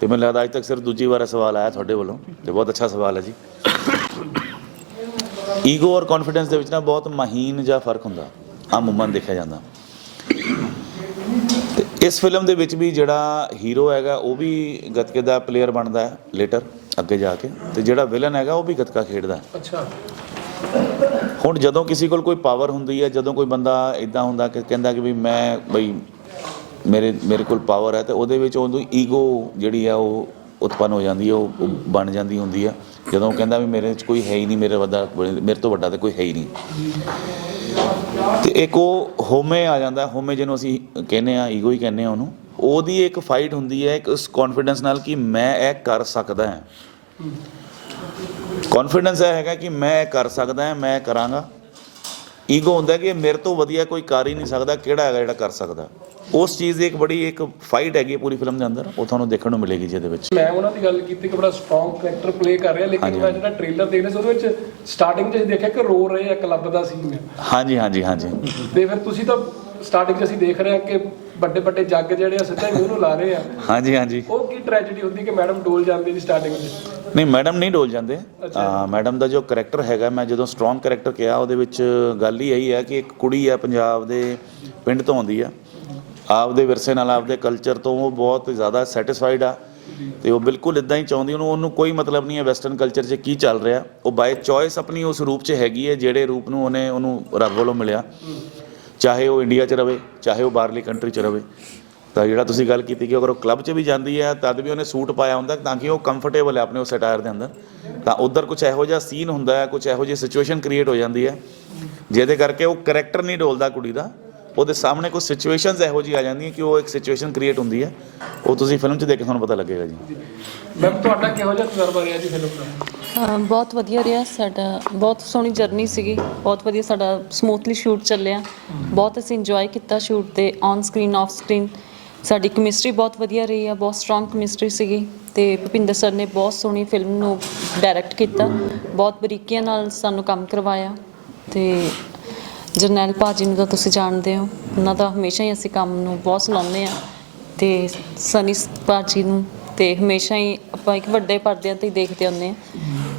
ਤੇ ਮੈਨੂੰ ਲੱਗਦਾ ਅੱਜ ਤੱਕ ਸਿਰਫ ਦੂਜੀ ਵਾਰ ਸਵਾਲ ਆਇਆ ਤੁਹਾਡੇ ਵੱਲੋਂ ਤੇ ਬਹੁਤ ਅੱਛਾ ਸਵਾਲ ਹੈ ਜੀ। ਈਗੋ ਔਰ ਕੌਨਫੀਡੈਂਸ ਦੇ ਵਿੱਚ ਨਾ ਬਹੁਤ ਮਹੀਨ ਜਿਹਾ ਫ਼ਰਕ ਹੁੰਦਾ ਆਮੂਮਨ ਦੇਖਿਆ ਜਾਂਦਾ। ਇਸ ਫਿਲਮ ਦੇ ਵਿੱਚ ਵੀ ਜਿਹੜਾ ਹੀਰੋ ਹੈਗਾ ਉਹ ਵੀ ਗੱਤਕੇ ਦਾ ਪਲੇਅਰ ਬਣਦਾ ਹੈ ਲੇਟਰ ਅੱਗੇ ਜਾ ਕੇ। ਤੇ ਜਿਹੜਾ ਵਿਲਨ ਹੈਗਾ ਉਹ ਵੀ ਗੱਤਕਾ ਖੇਡਦਾ ਹੈ। ਅੱਛਾ। ਹੁਣ ਜਦੋਂ ਕਿਸੇ ਕੋਲ ਕੋਈ ਪਾਵਰ ਹੁੰਦੀ ਹੈ ਜਦੋਂ ਕੋਈ ਬੰਦਾ ਇਦਾਂ ਹੁੰਦਾ ਕਿ ਕਹਿੰਦਾ ਕਿ ਵੀ ਮੈਂ ਬਈ ਮੇਰੇ ਮੇਰੇ ਕੋਲ ਪਾਵਰ ਹੈ ਤੇ ਉਹਦੇ ਵਿੱਚ ਉਹਦੀ ਈਗੋ ਜਿਹੜੀ ਆ ਉਹ ਉਤਪੰਨ ਹੋ ਜਾਂਦੀ ਹੈ, ਉਹ ਬਣ ਜਾਂਦੀ ਹੁੰਦੀ ਆ। ਜਦੋਂ ਕਹਿੰਦਾ ਵੀ ਮੇਰੇ 'ਚ ਕੋਈ ਹੈ ਹੀ ਨਹੀਂ, ਮੇਰੇ ਵੱਡਾ, ਮੇਰੇ ਤੋਂ ਵੱਡਾ ਤਾਂ ਕੋਈ ਹੈ ਹੀ ਨਹੀਂ। ਤੇ ਇੱਕ ਉਹ ਹੋਮੇ ਆ ਜਾਂਦਾ, ਹੋਮੇ ਜਿਹਨੂੰ ਅਸੀਂ ਕਹਿੰਦੇ ਆ ਈਗੋ ਹੀ ਕਹਿੰਦੇ ਆ ਉਹਨੂੰ। ਉਹਦੀ ਇੱਕ ਫਾਈਟ ਹੁੰਦੀ ਹੈ, ਇੱਕ ਉਸ ਕੌਨਫੀਡੈਂਸ ਨਾਲ ਕਿ ਮੈਂ ਇਹ ਕਰ ਸਕਦਾ ਹਾਂ। ਕੌਨਫੀਡੈਂਸ ਇਹ ਹੈਗਾ ਕਿ ਮੈਂ ਇਹ ਕਰ ਸਕਦਾ ਹਾਂ, ਮੈਂ ਕਰਾਂਗਾ। ਈਗੋ ਹੁੰਦਾ ਕਿ ਮੇਰੇ ਤੋਂ ਵਧੀਆ ਕੋਈ ਕਰ ਹੀ ਨਹੀਂ ਸਕਦਾ, ਕਿਹੜਾ ਹੈਗਾ ਜਿਹੜਾ ਕਰ ਸਕਦਾ। ਉਸ ਚੀਜ਼ ਦੀ ਇੱਕ ਬੜੀ ਇੱਕ ਫਾਈਟ ਹੈਗੀ ਪੂਰੀ ਫਿਲਮ ਦੇ ਅੰਦਰ ਉਹ ਤੁਹਾਨੂੰ ਦੇਖਣ ਨੂੰ ਮਿਲੇਗੀ ਜਿਹਦੇ ਵਿੱਚ। ਮੈਂ ਉਹਨਾਂ ਦੀ ਗੱਲ ਕੀਤੀ ਕਿ ਬੜਾ ਸਟਰੋਂਗ ਕੈਰੈਕਟਰ ਪਲੇ ਕਰ ਰਿਹਾ ਲੇਕਿਨ ਮੈਂ ਜਿਹੜਾ ਟ੍ਰੇਲਰ ਦੇਖ ਰਿਹਾ ਸੀ ਉਹਦੇ ਵਿੱਚ ਸਟਾਰਟਿੰਗ 'ਚ ਦੇਖਿਆ ਕਿ ਰੋ ਰਹੇ ਆ ਕਲੱਬ ਦਾ ਸੀਨ ਹੈ ਹਾਂਜੀ ਹਾਂਜੀ ਹਾਂਜੀ। ਤੇ ਫਿਰ ਤੁਸੀਂ ਤਾਂ ਸਟਾਰਟਿੰਗ 'ਚ ਅਸੀਂ ਦੇਖ ਰਹੇ ਹਾਂ ਕਿ ਵੱਡੇ ਵੱਡੇ ਜੱਗ ਜਿਹੜੇ ਆ ਸਿੱਧਾ ਮੂੰਹ ਨੂੰ ਲਾ ਰਹੇ ਆ। ਹਾਂਜੀ ਹਾਂਜੀ। ਉਹ ਕੀ ਟ੍ਰੈਜੇਡੀ ਹੁੰਦੀ ਕਿ ਮੈਡਮ ਡੋਲ ਜਾਂਦੀ ਜੀ ਸਟਾਰਟਿੰਗ 'ਚ? ਨਹੀਂ ਮੈਡਮ ਨਹੀਂ ਡੋਲ ਜਾਂਦੇ। ਮੈਡਮ ਦਾ ਜੋ ਕੈਰੈਕਟਰ ਹੈਗਾ ਮੈਂ ਜਦੋਂ ਸਟਰੋਂਗ ਕੈਰੈਕਟਰ ਕਿਹਾ ਉਹਦੇ ਵਿੱਚ ਗੱਲ ਹੀ ਇਹੀ ਹੈ ਕਿ ਇੱਕ ਕੁੜੀ ਹੈ ਪੰਜਾਬ ਦੇ ਪਿੰਡ ਤੋਂ ਆਉਂਦੀ ਆ। ਆਪਦੇ ਵਿਰਸੇ ਨਾਲ ਆਪਦੇ ਕਲਚਰ ਤੋਂ ਉਹ ਬਹੁਤ ਜ਼ਿਆਦਾ ਸੈਟੀਸਫਾਈਡ ਆ। ਤੇ ਉਹ ਬਿਲਕੁਲ ਇਦਾਂ ਹੀ ਚਾਹੁੰਦੀ, ਉਹਨੂੰ ਉਹਨੂੰ ਕੋਈ ਮਤਲਬ ਨਹੀਂ ਹੈ ਵੈਸਟਰਨ ਕਲਚਰ 'ਚ ਕੀ ਚੱਲ ਰਿਹਾ। ਉਹ ਬਾਈ ਚੋਇਸ ਆਪਣੀ ਉਸ ਰੂਪ 'ਚ ਹੈਗੀ ਹੈ, ਜਿਹੜੇ ਰੂਪ ਨੂੰ ਉਹਨੇ, ਉਹਨੂੰ ਰੱਬ ਵੱਲੋਂ ਮਿਲਿਆ। ਚਾਹੇ ਉਹ ਇੰਡੀਆ 'ਚ ਰਵੇ, ਚਾਹੇ ਉਹ ਬਾਹਰਲੀ ਕੰਟਰੀ 'ਚ ਰਵੇ। ਤਾਂ ਜਿਹੜਾ ਤੁਸੀਂ ਗੱਲ ਕੀਤੀ ਕਿ ਅਗਰ ਉਹ ਕਲੱਬ 'ਚ ਵੀ ਜਾਂਦੀ ਹੈ, ਤਦ ਵੀ ਉਹਨੇ ਸੂਟ ਪਾਇਆ ਹੁੰਦਾ, ਤਾਂ ਕਿ ਉਹ ਕੰਫਰਟੇਬਲ ਹੈ ਆਪਣੇ ਉਸ ਅਟਾਇਰ ਦੇ ਅੰਦਰ। ਤਾਂ ਉਧਰ ਕੁਝ ਇਹੋ ਜਿਹਾ ਸੀਨ ਹੁੰਦਾ ਹੈ ਕੁਝ ਇਹੋ ਜਿਹੀ ਸਿਚੁਏਸ਼ਨ ਕ੍ਰੀਏਟ ਹੋ ਜਾਂਦੀ ਹੈ, ਜਿਹਦੇ ਕਰਕੇ ਉਹ ਕੈਰੈਕਟਰ ਨਹੀਂ ਡੋਲਦਾ ਕੁੜੀ ਦਾ। ਉਹਦੇ ਸਾਹਮਣੇ ਕੁਝ ਸਿਚੁਏਸ਼ਨਸ ਇਹੋ ਜਿਹੀ ਆ ਜਾਂਦੀਆਂ ਕਿ ਉਹ ਇੱਕ ਸਿਚੁਏਸ਼ਨ ਕ੍ਰੀਏਟ ਹੁੰਦੀ ਹੈ। ਉਹ ਤੁਸੀਂ ਫਿਲਮ 'ਚ ਦੇਖ ਕੇ ਤੁਹਾਨੂੰ ਪਤਾ ਲੱਗੇਗਾ ਜੀ। ਮੈਮ ਤੁਹਾਡਾ ਕਿਹੋ ਜਿਹਾ ਤਜਰਬਾ ਰਿਹਾ ਜੀ ਫਿਲਮ ਦਾ? ਬਹੁਤ ਵਧੀਆ ਰਿਹਾ ਸਾਡਾ ਬਹੁਤ ਸੋਹਣੀ ਜਰਨੀ ਸੀਗੀ। ਬਹੁਤ ਵਧੀਆ ਸਾਡਾ ਸਮੂਥਲੀ ਸ਼ੂਟ ਚੱਲਿਆ। ਬਹੁਤ ਅਸੀਂ ਇੰਜੋਏ ਕੀਤਾ ਸ਼ੂਟ ਤੇ ਔਨ ਸਕਰੀਨ ਆਫ ਸਕਰੀਨ ਸਾਡੀ ਕੈਮਿਸਟਰੀ ਬਹੁਤ ਵਧੀਆ ਰਹੀ ਆ ਬਹੁਤ ਸਟਰੋਂਗ ਕੈਮਿਸਟਰੀ ਸੀਗੀ। ਤੇ ਭੁਪਿੰਦਰ ਸਰ ਨੇ ਬਹੁਤ ਸੋਹਣੀ ਫਿਲਮ ਨੂੰ ਡਾਇਰੈਕਟ ਕੀਤਾ। ਬਹੁਤ ਬਰੀਕੀਆਂ ਨਾਲ ਸਾਨੂੰ ਕੰਮ ਕਰਵਾਇਆ। ਤੇ ਜਰਨੈਲ ਭਾਜੀ ਨੂੰ ਤਾਂ ਤੁਸੀਂ ਜਾਣਦੇ ਹੋ। ਉਹਨਾਂ ਦਾ ਹਮੇਸ਼ਾ ਹੀ ਅਸੀਂ ਕੰਮ ਨੂੰ ਬਹੁਤ ਸਲਾਉਂਦੇ ਆ ਤੇ ਸਨੀ ਭਾਜੀ ਨੂੰ ਤੇ ਹਮੇਸ਼ਾ ਹੀ ਆਪਾਂ ਇੱਕ ਵੱਡੇ ਪਰਦਿਆਂ ਤੇ ਹੀ ਦੇਖਦੇ ਹੁੰਦੇ ਆ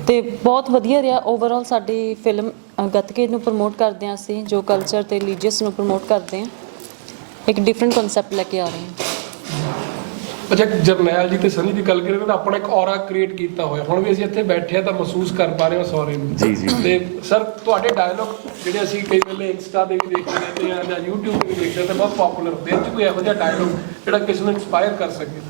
ਤੇ ਬਹੁਤ ਵਧੀਆ ਰਿਹਾ ਓਵਰਆਲ ਸਾਡੀ ਫਿਲਮ ਗੱਤਕੇ ਨੂੰ ਪ੍ਰਮੋਟ ਕਰਦੇ ਆ ਅਸੀਂ, ਜੋ ਕਲਚਰ ਤੇ ਰਿਲੀਜੀਅਸ ਨੂੰ ਪ੍ਰਮੋਟ ਕਰਦੇ ਆ ਇੱਕ ਡਿਫਰੈਂਟ ਕਨਸੈਪਟ ਲੈ ਕੇ ਆ ਰਹੇ ਹਾਂ। ਅੱਛਾ ਜਰਨੈਲ ਜੀ ਤੇ ਸਨੀ ਦੀ ਗੱਲ ਕਰੀਏ ਤਾਂ ਆਪਣਾ ਇੱਕ ਔਰਾ ਕ੍ਰੀਏਟ ਕੀਤਾ ਹੋਇਆ। ਹੁਣ ਵੀ ਅਸੀਂ ਇੱਥੇ ਬੈਠੇ ਆ ਤਾਂ ਮਹਿਸੂਸ ਕਰ ਪਾ ਰਹੇ ਹਾਂ ਸੌਰੇ ਨੂੰ। ਜੀ, ਜੀ। ਤੇ ਸਰ ਤੁਹਾਡੇ ਡਾਇਲੌਗ ਜਿਹੜੇ ਅਸੀਂ ਕਈ ਵੇਲੇ ਇੰਸਟਾ ਤੇ ਵੀ ਦੇਖਦੇ ਰਹਿੰਦੇ ਆ ਜਾਂ YouTube ਤੇ ਵੀ ਦੇਖਦੇ ਤਾਂ ਬਹੁਤ ਪਪੂਲਰ ਹੁੰਦੇ ਆ। ਇਹ ਕੋਈ ਇਹੋ ਜਿਹਾ ਡਾਇਲੌਗ ਜਿਹੜਾ ਕਿਸੇ ਨੂੰ ਇਨਸਪਾਇਰ ਕਰ ਸਕੇ?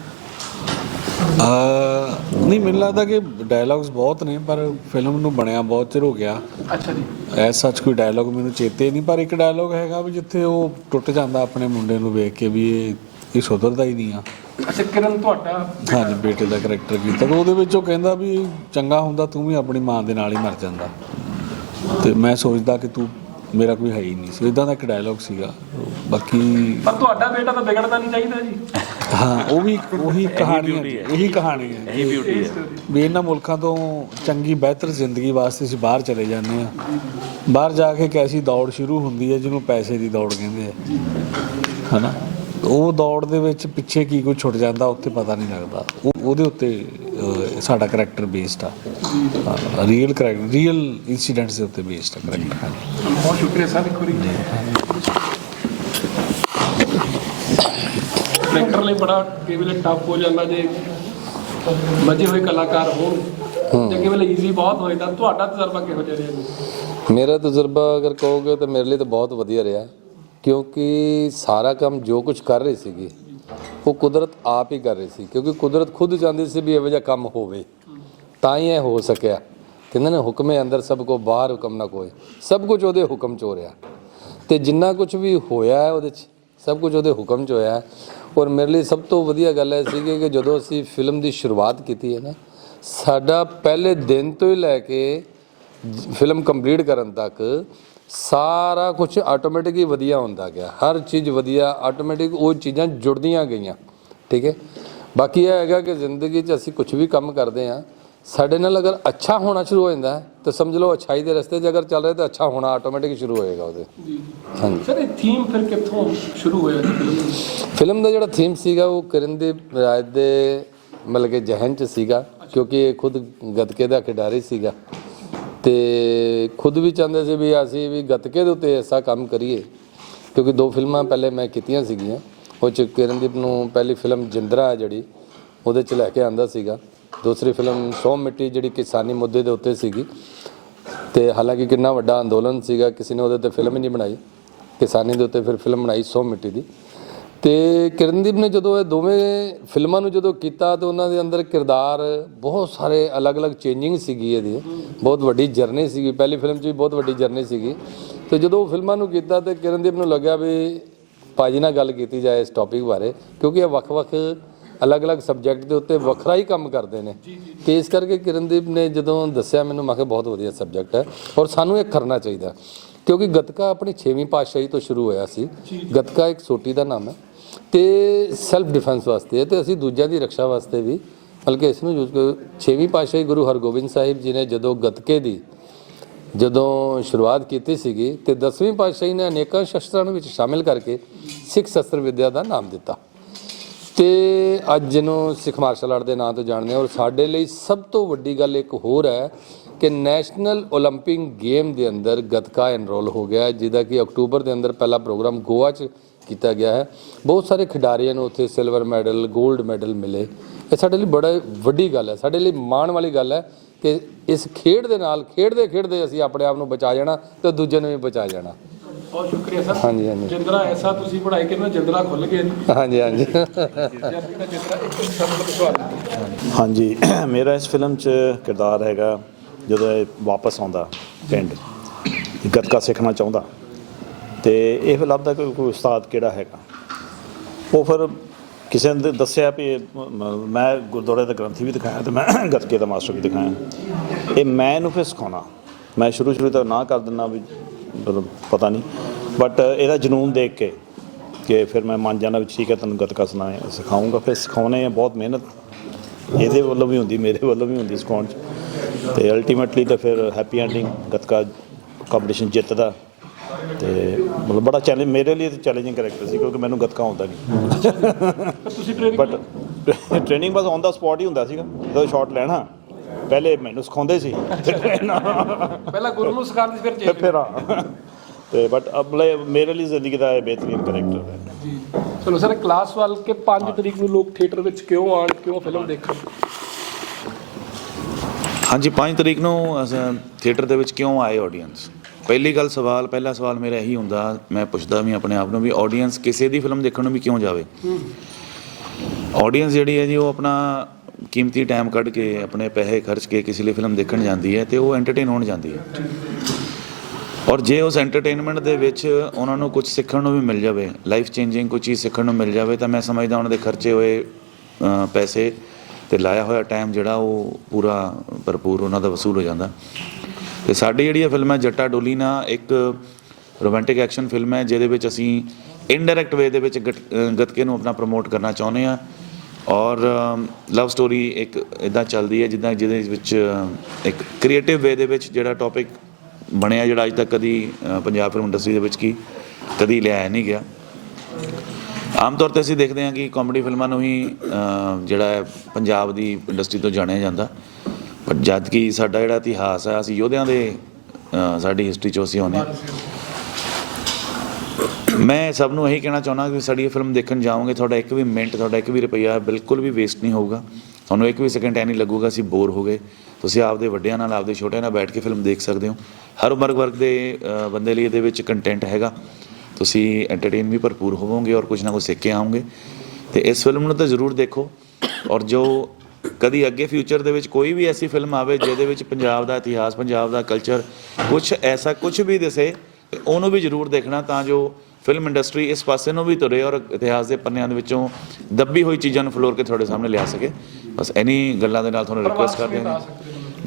ਅਹ ਨਹੀਂ ਮੈਨੂੰ ਲੱਗਦਾ ਕਿ ਡਾਇਲੌਗਸ ਬਹੁਤ ਨੇ ਪਰ ਫਿਲਮ ਨੂੰ ਬਣਿਆ ਬਹੁਤ ਚਿਰ ਹੋ ਗਿਆ। ਅੱਛਾ ਜੀ। ਐ ਸੱਚ ਕੋਈ ਡਾਇਲੌਗ ਮੈਨੂੰ ਚੇਤੇ ਨਹੀਂ ਪਰ ਇੱਕ ਡਾਇਲੌਗ ਹੈਗਾ ਵੀ ਜਿੱਥੇ ਉਹ ਟੁੱਟ ਜਾਂਦਾ ਆਪਣੇ ਮੁੰਡੇ ਨੂੰ ਵੇਖ ਕੇ ਵੀ ਇਹ ਇਹ ਸੁਧਰਦਾ ਹੀ ਨਹੀਂ ਆ। ਅੱਛਾ ਕਿਰਨ ਤੁਹਾਡਾ ਹਾਂਜੀ ਬੇਟੇ ਦਾ ਕਰੈਕਟਰ ਕੀਤਾ। ਤਾਂ ਉਹਦੇ ਵਿੱਚ ਉਹ ਕਹਿੰਦਾ ਵੀ ਚੰਗਾ ਹੁੰਦਾ ਤੂੰ ਵੀ ਆਪਣੀ ਮਾਂ ਦੇ ਨਾਲ ਹੀ ਮਰ ਜਾਂਦਾ। ਤੇ ਮੈਂ ਸੋਚਦਾ ਕਿ ਤੂੰ ਮੇਰਾ ਕੋਈ ਹੈ ਹੀ ਨਹੀਂ। ਸੀ ਇਦਾਂ ਦਾ ਇੱਕ ਡਾਇਲੌਗ ਸੀਗਾ। ਬਾਕੀ ਪਰ ਤੁਹਾਡਾ ਬੇਟਾ ਤਾਂ ਵਿਗੜਨਾ ਨਹੀਂ ਚਾਹੀਦਾ ਜੀ। ਹਾਂ ਉਹ ਵੀ ਉਹੀ ਕਹਾਣੀ ਹੈ ਇਹੀ ਕਹਾਣੀ ਹੈ। ਇਹ ਬਿਊਟੀ ਹੈ। ਵੀ ਇਹਨਾਂ ਮੁਲਕਾਂ ਤੋਂ ਚੰਗੀ ਬਿਹਤਰ ਜ਼ਿੰਦਗੀ ਵਾਸਤੇ ਅਸੀਂ ਬਾਹਰ ਚਲੇ ਜਾਂਦੇ ਆ ਬਾਹਰ ਜਾ ਕੇ ਇੱਕ ਐਸੀ ਦੌੜ ਸ਼ੁਰੂ ਹੁੰਦੀ ਹੈ ਜਿਹਨੂੰ ਪੈਸੇ ਦੀ ਦੌੜ ਕਹਿੰਦੇ ਆ। ਹਨਾ? ਉਹ ਦੌੜ ਦੇ ਵਿੱਚ ਪਿੱਛੇ ਕੀ ਕੁਝ ਛੁੱਟ ਜਾਂਦਾ ਉੱਥੇ ਪਤਾ ਨਹੀਂ ਲੱਗਦਾ। ਉਹ ਉਹਦੇ ਉੱਤੇ ਸਾਡਾ ਕਰੈਕਟਰ ਬੇਸਡ ਆ। ਰੀਅਲ ਕਰੈਕਟਰ ਰੀਅਲ ਇਨਸੀਡੈਂਟਸ ਦੇ ਉੱਤੇ ਬੇਸਡ ਆ ਕਰੈਕਟਰ ਬਹੁਤ ਸ਼ੁਕਰੀਆ ਸਰ ਇੱਕ ਵਾਰੀ। ਕਰੈਕਟਰ ਲਈ ਬੜਾ ਕਈ ਵੇਲੇ ਟਫ ਹੋ ਜਾਂਦਾ ਜੇ ਮਜੇ ਹੋਏ ਕਲਾਕਾਰ ਹੋਣ। ਤੇ ਕਈ ਵੇਲੇ ਈਜ਼ੀ ਬਹੁਤ ਹੋ ਜਾਂਦਾ। ਤੁਹਾਡਾ ਤਜਰਬਾ ਕਿਹੋ ਜਿਹਾ ਰਿਹਾ ਜੀ? ਮੇਰਾ ਤਜਰਬਾ ਅਗਰ ਕਹੋਗੇ ਤਾਂ ਮੇਰੇ ਲਈ ਤਾਂ ਬਹੁਤ ਵਧੀਆ ਰਿਹਾ। ਕਿਉਂਕਿ ਸਾਰਾ ਕੰਮ ਜੋ ਕੁਝ ਕਰ ਰਹੀ ਸੀਗੀ, ਉਹ ਕੁਦਰਤ ਆਪ ਹੀ ਕਰ ਰਹੀ ਸੀ। ਕਿਉਂਕਿ ਕੁਦਰਤ ਖੁਦ ਚਾਹੁੰਦੀ ਸੀ ਵੀ ਇਹੋ ਜਿਹਾ ਕੰਮ ਹੋਵੇ। ਤਾਂ ਹੀ ਇਹ ਹੋ ਸਕਿਆ। ਕਹਿੰਦੇ ਨੇ, ਹੁਕਮੇ ਅੰਦਰ ਸਭ ਕੋ ਬਾਹਰ ਹੁਕਮ ਨਾ ਕੋਈ ਸਭ ਕੁਝ ਉਹਦੇ ਹੁਕਮ ਚ ਹੋ ਰਿਹਾ। ਤੇ ਜਿੰਨਾ ਕੁਝ ਵੀ ਹੋਇਆ ਹੈ ਉਹਦੇ ਚ, ਸਭ ਕੁਝ ਉਹਦੇ ਹੁਕਮ ਚ ਹੋਇਆ ਹੈ। ਔਰ ਮੇਰੇ ਲਈ ਸਭ ਤੋਂ ਵਧੀਆ ਗੱਲ ਇਹ ਸੀਗੀ ਕਿ ਜਦੋਂ ਅਸੀਂ ਫਿਲਮ ਦੀ ਸ਼ੁਰੂਆਤ ਕੀਤੀ ਹੈ ਨਾ, ਸਾਡਾ ਪਹਿਲੇ ਦਿਨ ਤੋਂ ਹੀ ਲੈ ਕੇ ਫਿਲਮ ਕੰਪਲੀਟ ਕਰਨ ਤੱਕ ਸਾਰਾ ਕੁਝ ਆਟੋਮੈਟਿਕ ਹੀ ਵਧੀਆ ਹੁੰਦਾ ਗਿਆ। ਹਰ ਚੀਜ਼ ਵਧੀਆ ਆਟੋਮੈਟਿਕ ਉਹ ਚੀਜ਼ਾਂ ਜੁੜਦੀਆਂ ਗਈਆਂ। ਠੀਕ ਹੈ? ਬਾਕੀ ਇਹ ਹੈਗਾ ਕਿ ਜ਼ਿੰਦਗੀ 'ਚ ਅਸੀਂ ਕੁਝ ਵੀ ਕੰਮ ਕਰਦੇ ਹਾਂ ਸਾਡੇ ਨਾਲ ਅਗਰ ਅੱਛਾ ਹੋਣਾ ਸ਼ੁਰੂ ਹੋ ਜਾਂਦਾ ਹੈ ਤਾਂ ਸਮਝ ਲਓ ਅੱਛਾਈ ਦੇ ਰਸਤੇ 'ਚ ਅਗਰ ਚੱਲ ਰਹੇ ਤਾਂ ਅੱਛਾ ਹੋਣਾ ਆਟੋਮੈਟਿਕ ਸ਼ੁਰੂ ਹੋਏਗਾ ਉਹਦੇ। ਹਾਂਜੀ। ਸਰ ਇਹ ਥੀਮ ਫਿਰ ਕਿੱਥੋਂ ਸ਼ੁਰੂ ਹੋਇਆ ਫਿਲਮ ਦਾ? ਦਾ ਜਿਹੜਾ ਥੀਮ ਸੀਗਾ ਉਹ ਕਿਰਨਦੀਪ ਰਾਜ ਦੇ ਮਤਲਬ ਕਿ ਜਹਨ ਚ ਸੀਗਾ ਕਿਉਂਕਿ ਇਹ ਖੁਦ ਗੱਤਕੇ ਦਾ ਖਿਡਾਰੀ ਸੀਗਾ। ਤੇ ਖੁਦ ਵੀ ਚਾਹੁੰਦੇ ਸੀ ਵੀ ਅਸੀਂ ਵੀ ਗੱਤਕੇ ਦੇ ਉੱਤੇ ਐਸਾ ਕੰਮ ਕਰੀਏ, ਕਿਉਂਕਿ ਦੋ ਫਿਲਮਾਂ ਪਹਿਲੇ ਮੈਂ ਕੀਤੀਆਂ ਸੀਗੀਆਂ। ਉਹ ਚ ਕਿਰਨਦੀਪ ਨੂੰ ਪਹਿਲੀ ਫਿਲਮ ਜਿੰਦਰਾ ਹੈ ਜਿਹੜੀ, ਉਹਦੇ ਚ ਲੈ ਕੇ ਆਂਦਾ ਸੀਗਾ। ਦੂਸਰੀ ਫਿਲਮ ਸੌ ਮਿੱਟੀ ਜਿਹੜੀ ਕਿਸਾਨੀ ਮੁੱਦੇ ਦੇ ਉੱਤੇ ਸੀਗੀ। ਤੇ ਹਾਲਾਂਕਿ ਕਿੰਨਾ ਵੱਡਾ ਅੰਦੋਲਨ ਸੀਗਾ, ਕਿਸੇ ਨੇ ਉਹਦੇ ਤੇ ਫਿਲਮ ਹੀ ਨਹੀਂ ਬਣਾਈ। ਕਿਸਾਨੀ ਦੇ ਉੱਤੇ ਫਿਰ ਫਿਲਮ ਬਣਾਈ ਸੌ ਮਿੱਟੀ ਦੀ। ਤੇ ਕਿਰਨਦੀਪ ਨੇ ਜਦੋਂ ਇਹ ਦੋਵੇਂ ਫਿਲਮਾਂ ਨੂੰ ਜਦੋਂ ਕੀਤਾ ਤੇ ਉਹਨਾਂ ਦੇ ਅੰਦਰ ਕਿਰਦਾਰ ਬਹੁਤ ਸਾਰੇ ਅਲੱਗ-ਅਲੱਗ ਚੇਂਜਿੰਗ ਸੀਗੀ ਇਹਦੀ। ਬਹੁਤ ਵੱਡੀ ਜਰਨੀ ਸੀਗੀ। ਪਹਿਲੀ ਫਿਲਮ 'ਚ ਵੀ ਬਹੁਤ ਵੱਡੀ ਜਰਨੀ ਸੀਗੀ। ਤੇ ਜਦੋਂ ਉਹ ਫਿਲਮਾਂ ਨੂੰ ਕੀਤਾ ਤੇ ਕਿਰਨਦੀਪ ਨੂੰ ਲੱਗਿਆ ਵੀ ਭਾਜੀ ਨਾਲ ਗੱਲ ਕੀਤੀ ਜਾਏ ਇਸ ਟੌਪਿਕ ਬਾਰੇ ਕਿਉਂਕਿ ਇਹ ਵੱਖ-ਵੱਖ ਅਲੱਗ-ਅਲੱਗ ਸਬਜੈਕਟ ਦੇ ਉੱਤੇ ਵੱਖਰਾ ਹੀ ਕੰਮ ਕਰਦੇ ਨੇ। ਤੇ ਇਸ ਕਰਕੇ ਕਿਰਨਦੀਪ ਨੇ ਜਦੋਂ ਦੱਸਿਆ ਮੈਨੂੰ ਮੈਂ ਕਿਹਾ ਬਹੁਤ ਵਧੀਆ ਸਬਜੈਕਟ ਹੈ ਔਰ ਸਾਨੂੰ ਇਹ ਕਰਨਾ ਚਾਹੀਦਾ। ਕਿਉਂਕਿ ਗੱਤਕਾ ਆਪਣੀ 6ਵੀਂ ਪਾਤਸ਼ਾਹੀ ਤੋਂ ਸ਼ੁਰੂ ਹੋਇਆ ਸੀ। ਗੱਤਕਾ ਇੱਕ ਸੋਟੀ ਦਾ ਨਾਮ ਹੈ। ਤੇ ਸੈਲਫ ਡਿਫੈਂਸ ਵਾਸਤੇ ਹੈ ਤੇ ਅਸੀਂ ਦੂਜਿਆਂ ਦੀ ਰੱਖਿਆ ਵਾਸਤੇ ਵੀ, ਬਲਕਿ ਇਸ ਨੂੰ ਯੂਜ਼ ਕਰ। 6ਵੀਂ ਪਾਤਸ਼ਾਹੀ ਗੁਰੂ ਹਰਗੋਬਿੰਦ ਸਾਹਿਬ ਜੀ ਨੇ ਜਦੋਂ ਗੱਤਕੇ ਦੀ ਜਦੋਂ ਸ਼ੁਰੂਆਤ ਕੀਤੀ ਸੀਗੀ ਤੇ 10ਵੀਂ ਪਾਤਸ਼ਾਹੀ ਨੇ ਅਨੇਕਾਂ ਸ਼ਸਤਰਾਂ ਨੂੰ ਵਿੱਚ ਸ਼ਾਮਿਲ ਕਰਕੇ ਸਿੱਖ ਸ਼ਸਤਰ ਵਿਦਿਆ ਦਾ ਨਾਮ ਦਿੱਤਾ। ਤੇ ਅੱਜ ਜਿਹਨੂੰ ਸਿੱਖ ਮਾਰਸ਼ਲ ਆਰਟ ਦੇ ਨਾਂ ਤੋਂ ਜਾਣਦੇ ਹਾਂ ਔਰ ਸਾਡੇ ਲਈ ਸਭ ਤੋਂ ਵੱਡੀ ਗੱਲ ਇੱਕ ਹੋਰ ਹੈ ਕਿ ਨੈਸ਼ਨਲ 올림픽 ਗੇਮ ਦੇ ਅੰਦਰ ਗਤਕਾ ਐਨਰੋਲ ਹੋ ਗਿਆ ਹੈ ਜਿਹਦਾ ਕਿ ਅਕਤੂਬਰ ਦੇ ਅੰਦਰ ਪਹਿਲਾ ਪ੍ਰੋਗਰਾਮ ਗੋਆ 'ਚ ਕੀਤਾ ਗਿਆ ਹੈ। ਬਹੁਤ ਸਾਰੇ ਖਿਡਾਰੀਆਂ ਨੂੰ ਉੱਥੇ ਸਿਲਵਰ ਮੈਡਲ 골ਡ ਮੈਡਲ ਮਿਲੇ। ਇਹ ਸਾਡੇ ਲਈ ਬੜਾ ਵੱਡੀ ਗੱਲ ਹੈ। ਸਾਡੇ ਲਈ ਮਾਣ ਵਾਲੀ ਗੱਲ ਹੈ ਕਿ ਇਸ ਖੇਡ ਦੇ ਨਾਲ ਖੇਡਦੇ ਖੇਡਦੇ ਅਸੀਂ ਆਪਣੇ ਆਪ ਨੂੰ ਬਚਾ ਜਾਣਾ ਤੇ ਦੂਜਿਆਂ ਨੂੰ ਵੀ ਬਚਾ ਜਾਣਾ। ਬਹੁਤ ਸ਼ੁਕਰੀਆ ਸਰ। ਜਿੰਦਰਾ ਐਸਾ ਤੁਸੀਂ ਪੜਾਈ ਕਿ ਜਿੰਦਰਾ ਖੁੱਲ ਗਏ ਹਾਂਜੀ ਹਾਂਜੀ। ਹਾਂਜੀ ਮੇਰਾ ਇਸ ਫਿਲਮ 'ਚ ਕਿਰਦਾਰ ਹੈਗਾ। ਜਦੋਂ ਇਹ ਵਾਪਸ ਆਉਂਦਾ ਪਿੰਡ, ਗੱਤਕਾ ਸਿੱਖਣਾ ਚਾਹੁੰਦਾ, ਤੇ ਇਹ ਫਿਰ ਲੱਭਦਾ ਕੋਈ ਕੋਈ ਉਸਤਾਦ ਕਿਹੜਾ ਹੈਗਾ। ਉਹ ਫਿਰ ਕਿਸੇ ਨੇ ਦੱਸਿਆ ਵੀ ਮ- ਮੈਂ ਗੁਰਦੁਆਰੇ ਦਾ ਗ੍ਰੰਥੀ ਵੀ ਦਿਖਾਇਆ ਤੇ ਮੈਂ ਗੱਤਕੇ ਦਾ ਮਾਸਟਰ ਵੀ ਦਿਖਾਇਆ। ਇਹ ਮੈਂ ਇਹਨੂੰ ਫਿਰ ਸਿਖਾਉਣਾ। ਮੈਂ ਸ਼ੁਰੂ ਸ਼ੁਰੂ ਤੋਂ ਨਾ ਕਰ ਦਿੰਦਾ ਵੀ ਮਤਲਬ ਪਤਾ ਨਹੀਂ ਬਟ ਇਹਦਾ ਜਨੂਨ ਦੇਖ ਕੇ ਕਿ ਫਿਰ ਮੈਂ ਮੰਨ ਜਾਣਾ ਵੀ ਠੀਕ ਹੈ, ਤੈਨੂੰ ਗੱਤਕਾ ਸੁਣਾ ਸਿਖਾਉਂਗਾ ਫਿਰ ਸਿਖਾਉਣੇ ਆ, ਬਹੁਤ ਮਿਹਨਤ। ਇਹਦੇ ਵੱਲੋਂ ਵੀ ਹੁੰਦੀ, ਮੇਰੇ ਵੱਲੋਂ ਵੀ ਹੁੰਦੀ ਸਿਖਾਉਣ ਚ। ਤੇ ਅਲਟੀਮੇਟਲੀ ਤਾਂ ਫਿਰ ਹੈਪੀ ਐਂਡਿੰਗ ਗੱਤਕਾ ਕੰਪੀਟੀਸ਼ਨ ਜਿੱਤਦਾ। ਤੇ ਮਤਲਬ ਬੜਾ ਚੈਲੰਜ ਮੇਰੇ ਲਈ ਤਾਂ ਚੈਲੰਜਿੰਗ ਕਰੈਕਟਰ ਸੀ ਕਿਉਂਕਿ ਮੈਨੂੰ ਗੱਤਕਾ ਆਉਂਦਾ ਨਹੀਂ ਤੁਸੀਂ ਟ੍ਰੇਨਿੰਗ ਬਟ ਟ੍ਰੇਨਿੰਗ ਬਸ ਔਨ ਦਾ ਸਪੌਟ ਹੀ ਹੁੰਦਾ ਸੀਗਾ ਜਦੋਂ ਸ਼ਾਟ ਲੈਣਾ ਪਹਿਲੇ ਮੈਨੂੰ ਸਿਖਾਉਂਦੇ ਸੀ। ਪਹਿਲਾਂ ਗੁਰੂ ਨੂੰ ਸਿਖਾਉਂਦੇ ਫਿਰ ਚੇਂਜ ਫਿਰ ਤੇ ਬਟ ਅਬਲੇ ਮੇਰੇ ਲਈ ਜ਼ਿੰਦਗੀ ਦਾ ਇਹ ਬਿਹਤਰੀਨ ਕਰੈਕਟਰ ਹੈ। ਜੀ। ਚਲੋ ਸਰ ਕਲਾਸ ਵੱਲ ਕੇ 5 ਤਰੀਕ ਨੂੰ ਲੋਕ ਥੀਏਟਰ ਵਿੱਚ ਕਿਉਂ ਆਣ ਕਿਉਂ ਫਿਲਮ ਦੇਖਣ? ਹਾਂਜੀ 5 ਤਰੀਕ ਨੂੰ ਥੀਏਟਰ ਦੇ ਵਿੱਚ ਕਿਉਂ ਆਏ ਆਡੀਅנס ਪਹਿਲੀ ਗੱਲ ਸਵਾਲ, ਪਹਿਲਾ ਸਵਾਲ ਮੇਰਾ ਇਹੀ ਹੁੰਦਾ, ਮੈਂ ਪੁੱਛਦਾ ਵੀ ਆਪਣੇ ਆਪ ਨੂੰ ਵੀ ਆਡੀਅנס ਕਿਸੇ ਦੀ ਫਿਲਮ ਦੇਖਣ ਨੂੰ ਵੀ ਕਿਉਂ ਜਾਵੇ? ਆਡੀਅנס ਜਿਹੜੀ ਹੈ ਜੀ, ਉਹ ਆਪਣਾ ਕੀਮਤੀ ਟਾਈਮ ਕੱਢ ਕੇ, ਆਪਣੇ ਪੈਸੇ ਖਰਚ ਕੇ ਕਿਸੇ ਲਈ ਫਿਲਮ ਦੇਖਣ ਜਾਂਦੀ ਹੈ ਤੇ ਉਹ ਐਂਟਰਟੇਨ ਹੋਣ ਜਾਂਦੀ ਹੈ। ਔਰ ਜੇ ਉਸ ਐਂਟਰਟੇਨਮੈਂਟ ਦੇ ਵਿੱਚ ਉਹਨਾਂ ਨੂੰ ਕੁਝ ਸਿੱਖਣ ਨੂੰ ਵੀ ਮਿਲ ਜਾਵੇ ਲਾਈਫ ਚੇਂਜਿੰਗ ਕੋਈ ਚੀਜ਼ ਸਿੱਖਣ ਨੂੰ ਮਿਲ ਜਾਵੇ, ਤਾਂ ਮੈਂ ਸਮਝਦਾ ਉਹਨਾਂ ਦੇ ਖਰਚੇ ਹੋਏ ਪੈਸੇ ਤੇ ਲਾਇਆ ਹੋਇਆ ਟਾਈਮ ਜਿਹੜਾ ਉਹ ਪੂਰਾ ਭਰਪੂਰ ਉਹਨਾਂ ਦਾ ਵਸੂਲ ਹੋ ਜਾਂਦਾ। ਤੇ ਸਾਡੀ ਜਿਹੜੀ ਇਹ ਫਿਲਮ ਹੈ, ਜੱਟਾ ਡੋਲੀ ਨਾ ਇੱਕ ਰੋਮਾਂਟਿਕ ਐਕਸ਼ਨ ਫਿਲਮ ਹੈ, ਜਿਹਦੇ ਵਿੱਚ ਅਸੀਂ ਇਨਡਾਇਰੈਕਟ ਵੇ ਦੇ ਵਿੱਚ ਗਟ- ਗੱਤਕੇ ਨੂੰ ਆਪਣਾ ਪ੍ਰਮੋਟ ਕਰਨਾ ਚਾਹੁੰਦੇ ਆ ਔਰ ਲਵ ਸਟੋਰੀ ਇੱਕ ਇਦਾਂ ਚੱਲਦੀ ਹੈ, ਜਿੱਦਾਂ ਜਿਹਦੇ ਵਿੱਚ ਇੱਕ ਕ੍ਰੀਏਟਿਵ ਵੇ ਦੇ ਵਿੱਚ ਜਿਹੜਾ ਟੌਪਿਕ ਬਣਿਆ, ਜਿਹੜਾ ਅੱਜ ਤੱਕ ਕਦੀ ਪੰਜਾਬ ਫਿਲਮ ਇੰਡਸਟਰੀ ਦੇ ਵਿੱਚ ਕੀ ਕਦੀ ਲਿਆਇਆ ਨਹੀਂ ਗਿਆ। ਆਮ ਤੌਰ ਤੇ ਅਸੀਂ ਦੇਖਦੇ ਹਾਂ ਕਿ ਕਾਮੇਡੀ ਫਿਲਮਾਂ ਨੂੰ ਹੀ ਜਿਹੜਾ ਹੈ, ਪੰਜਾਬ ਦੀ ਇੰਡਸਟਰੀ ਤੋਂ ਜਾਣਿਆ ਜਾਂਦਾ। ਪਰ ਜਦ ਕਿ ਸਾਡਾ ਜਿਹੜਾ ਇਤਿਹਾਸ ਹੈ, ਅਸੀਂ ਯੋਧਿਆਂ ਦੇ ਸਾਡੀ ਹਿਸਟਰੀ ਚੋਂ ਅਸੀਂ ਆਉਂਦੇ ਹਾਂ। ਮੈਂ ਸਭ ਨੂੰ ਇਹੀ ਕਹਿਣਾ ਚਾਹੁੰਦਾ ਕਿ ਸਾਡੀ ਇਹ ਫਿਲਮ ਦੇਖਣ ਜਾਓਗੇ, ਤੁਹਾਡਾ ਇੱਕ ਵੀ ਮਿੰਟ, ਤੁਹਾਡਾ ਇੱਕ ਵੀ ਰੁਪਈਆ ਬਿਲਕੁਲ ਵੀ ਵੇਸਟ ਨਹੀਂ ਹੋਊਗਾ। ਤੁਹਾਨੂੰ ਇੱਕ ਵੀ ਸੈਕਿੰਡ ਐ ਨਹੀਂ ਲੱਗੂਗਾ, ਅਸੀਂ ਬੋਰ ਹੋ ਗਏ। ਤੁਸੀਂ ਆਪਦੇ ਵੱਡਿਆਂ ਨਾਲ, ਆਪਦੇ ਛੋਟਿਆਂ ਨਾਲ ਬੈਠ ਕੇ ਫਿਲਮ ਦੇਖ ਸਕਦੇ ਹੋ। ਹਰ ਉਮਰ ਵਰਗ ਦੇ ਬੰਦੇ ਲਈ ਇਹਦੇ ਵਿੱਚ ਕੰਟੈਂਟ ਹੈਗਾ। ਤੁਸੀਂ ਐਂਟਰਟੇਨ ਵੀ ਭਰਪੂਰ ਹੋਵੋਗੇ ਔਰ ਕੁਝ ਨਾ ਕੁਝ ਸਿੱਖ ਕੇ ਆਓਗੇ। ਤੇ ਇਸ ਫਿਲਮ ਨੂੰ ਤਾਂ ਜ਼ਰੂਰ ਦੇਖੋ। ਔਰ ਜੋ ਕਦੀ ਅੱਗੇ ਫਿਊਚਰ ਦੇ ਵਿੱਚ ਕੋਈ ਵੀ ਐਸੀ ਫਿਲਮ ਆਵੇ ਜਿਹਦੇ ਵਿੱਚ ਪੰਜਾਬ ਦਾ ਇਤਿਹਾਸ ਪੰਜਾਬ ਦਾ ਕਲਚਰ ਕੁਝ ਐਸਾ ਕੁਝ ਵੀ ਦਿਸੇ ਉਹਨੂੰ ਵੀ ਜ਼ਰੂਰ ਦੇਖਣਾ ਤਾਂ ਜੋ ਫਿਲਮ ਇੰਡਸਟਰੀ ਇਸ ਪਾਸੇ ਨੂੰ ਵੀ ਤੁਰੇ ਔਰ ਇਤਿਹਾਸ ਦੇ ਪੰਨਿਆਂ ਦੇ ਵਿੱਚੋਂ ਦੱਬੀ ਹੋਈ ਚੀਜ਼ਾਂ ਨੂੰ ਫਲੋਰ ਕੇ ਤੁਹਾਡੇ ਸਾਹਮਣੇ ਲਿਆ ਸਕੇ। ਬਸ ਇਨੀ ਗੱਲਾਂ ਦੇ ਨਾਲ ਤੁਹਾਨੂੰ ਰਿਕੁਐਸਟ ਕਰਦੇ ਹਾਂ।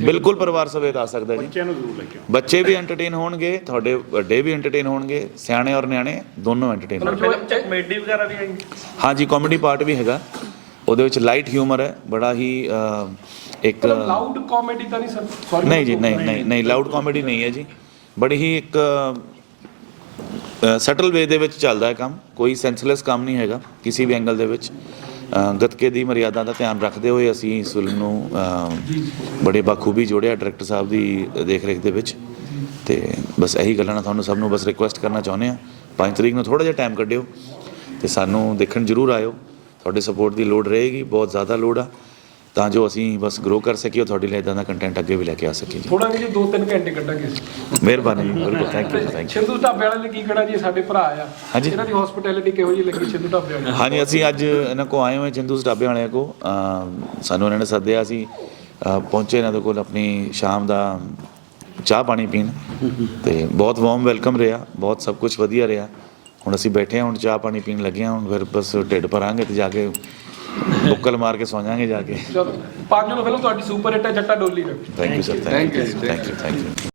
ਬਿਲਕੁਲ ਪਰਿਵਾਰ ਸਮੇਤ ਆ ਸਕਦਾ ਜੀ। ਬੱਚਿਆਂ ਨੂੰ ਜ਼ਰੂਰ ਲੈ ਕੇ ਆਓ। ਬੱਚੇ ਵੀ ਐਂਟਰਟੇਨ ਹੋਣਗੇ ਤੁਹਾਡੇ ਵੱਡੇ ਵੀ ਐਂਟਰਟੇਨ ਹੋਣਗੇ ਸਿਆਣੇ ਔਰ ਨਿਆਣੇ ਦੋਨੋਂ ਐਂਟਰਟੇਨ ਹੋਣਗੇ। ਕਮੇਡੀ ਵਗੈਰਾ ਵੀ ਆਈ ਹਾਂਜੀ ਕਾਮੇਡੀ ਪਾਰਟ ਵੀ ਹੈਗਾ। ਉਹਦੇ ਵਿੱਚ ਲਾਈਟ ਹਿਊਮਰ ਹੈ ਬੜਾ ਹੀ ਇੱਕ ਲਾਊਡ ਕਾਮੇਡੀ ਤਾਂ ਨਹੀਂ ਸਰ ਸੌਰੀ ਨਹੀਂ ਜੀ ਨਹੀਂ ਨਹੀਂ ਨਹੀਂ। ਲਾਊਡ ਕਾਮੇਡੀ ਨਹੀਂ ਹੈ ਜੀ। ਬੜੀ ਹੀ ਇੱਕ ਸਟਲ ਵੇ ਦੇ ਵਿੱਚ ਚੱਲਦਾ ਹੈ ਕੰਮ। ਕੋਈ ਸੈਂਸਲੈਸ ਕੰਮ ਨਹੀਂ ਹੈਗਾ ਕਿਸੇ ਵੀ ਐਂਗਲ ਦੇ ਵਿੱਚ। ਗੱਤਕੇ ਦੀ ਮਰਿਆਦਾ ਦਾ ਧਿਆਨ ਰੱਖਦੇ ਹੋਏ ਅਸੀਂ ਇਸ ਫਿਲਮ ਨੂੰ ਬੜੇ ਬਾਖੂਬੀ ਜੋੜਿਆ ਡਾਇਰੈਕਟਰ ਸਾਹਿਬ ਦੀ ਦੇਖ ਰੇਖ ਦੇ ਵਿੱਚ। ਤੇ ਬਸ ਇਹੀ ਗੱਲਾਂ ਨਾਲ ਤੁਹਾਨੂੰ ਸਭ ਨੂੰ ਬਸ ਰਿਕੁਐਸਟ ਕਰਨਾ ਚਾਹੁੰਦੇ ਆ 5 ਤਰੀਕ ਨੂੰ ਥੋੜਾ ਜਿਹਾ ਟਾਈਮ ਕੱਢਿਓ ਤੇ ਸਾਨੂੰ ਦੇਖਣ ਜ਼ਰੂਰ ਆਇਓ। ਤੁਹਾਡੇ ਸਪੋਰਟ ਦੀ ਲੋੜ ਰਹੇਗੀ, ਬਹੁਤ ਜ਼ਿਆਦਾ ਲੋੜ ਆ। ਤਾਂ ਜੋ ਅਸੀਂ ਬਸ ਗਰੋ ਕਰ ਸਕੀਏ ਤੁਹਾਡੇ ਲਈ ਇਦਾਂ ਦਾ ਕੰਟੈਂਟ ਅੱਗੇ ਵੀ ਲੈ ਕੇ ਆ ਸਕੀਏ ਜੀ। ਥੋੜਾ ਵੀ ਜੀ 2-3 ਘੰਟੇ ਕੱਢਾਂਗੇ ਮਿਹਰਬਾਨੀ ਜੀ ਬਿਲਕੁਲ thank you thank you Sindhu ਢਾਬੇ ਵਾਲੇ ਨੇ ਕੀ ਕਹਿਣਾ ਜੀ? ਸਾਡੇ ਭਰਾ ਆ। ਹਾਂਜੀ। ਇਹਨਾਂ ਦੀ ਹਸਪਿਟੈਲਿਟੀ ਕਿਹੋ ਜਿਹੀ ਲੱਗੀ ਸਿੰਧੂ ਢਾਬੇ ਵਾਲੇ ਹਾਂਜੀ ਅਸੀਂ ਅੱਜ ਇਹਨਾਂ ਕੋ ਆਏ ਹੋਏ ਚਿੰਦੂਸ ਢਾਬੇ ਵਾਲਿਆਂ ਕੋ ਸਾਨੂੰ ਇਹਨਾਂ ਨੇ ਸੱਦਿਆ ਸੀ ਪਹੁੰਚੇ ਇਹਨਾਂ ਦੇ ਕੋਲ ਆਪਣੀ ਸ਼ਾਮ ਦਾ ਚਾਹ ਪਾਣੀ ਪੀਣ। ਤੇ ਬਹੁਤ ਵਾਰਮ ਵੈਲਕਮ ਰਿਹਾ ਬਹੁਤ ਸਭ ਕੁਝ ਵਧੀਆ ਰਿਹਾ। ਹੁਣ ਅਸੀਂ ਬੈਠੇ ਹਾਂ ਹੁਣ ਚਾਹ ਪਾਣੀ ਪੀਣ ਲੱਗੇ ਹਾਂ ਹੁਣ ਫਿਰ ਬਸ ਢਿੱਡ ਭਰਾਂਗੇ ਤੇ ਜਾ ਕੇ ਬੁੱਕਲ ਮਾਰ ਕੇ ਸੌਂ ਜਾਾਂਗੇ ਜਾ ਕੇ। ਚਲੋ ਪੰਜ ਨੂੰ ਫਿਲਮ ਤੁਹਾਡੀ ਸੁਪਰ ਹਿੱਟ ਹੈ ਜੱਟਾ ਡੋਲੀ ਨੇ thank you sir thank you thank you thank you